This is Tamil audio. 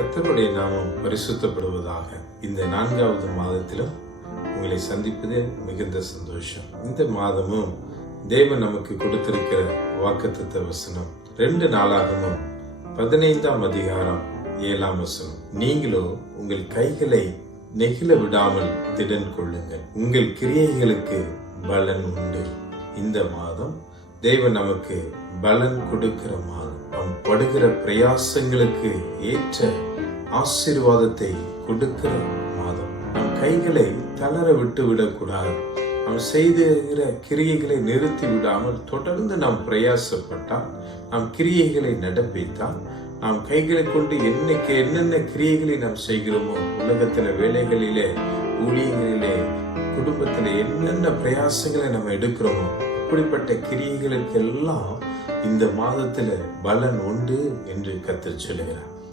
கர்த்தருடைய நாமம் பரிசுத்தப்படுவதாக. இந்த 4வது மாதத்திலும் உங்களை சந்திப்பது மிகுந்த சந்தோஷம். இந்த மாதமும் தேவன் நமக்கு கொடுத்திருக்கிற வாக்குத்தத்த வசனம் 2 நாளாகமம் 15ஆம் அதிகாரம் 7ஆம் வசனம். நீங்களோ உங்கள் கைகளை நெகிழ விடாமல் திடன் கொள்ளுங்கள், உங்கள் கிரியைகளுக்கு பலன் உண்டு. இந்த மாதம் தேவன் நமக்கு பலன் கொடுக்கிற மாதம். நாம் படுகிற பிரயாசங்களுக்கு ஏற்ற ஆசீர்வாதத்தை கொடுக்கிற மாதம். நம் கைகளை தளர விட்டு விடக்கூடாது. நாம் செய்கிற கிரியைகளை நிறுத்தி விடாமல் தொடர்ந்து நாம் பிரயாசப்பட்டால், நாம் கிரியைகளை நடப்பித்தால், நாம் கைகளை கொண்டு என்னென்ன கிரியைகளை நாம் செய்கிறோமோ, உலகத்துல வேலைகளிலே, ஊழியங்களிலே, குடும்பத்திலே என்னென்ன பிரயாசங்களை நம்ம எடுக்கிறோமோ, அப்படிப்பட்ட கிரியைகளுக்கெல்லாம் இந்த மாதத்துல பலன் உண்டு என்று கர்த்தர் சொல்லுகிறார்.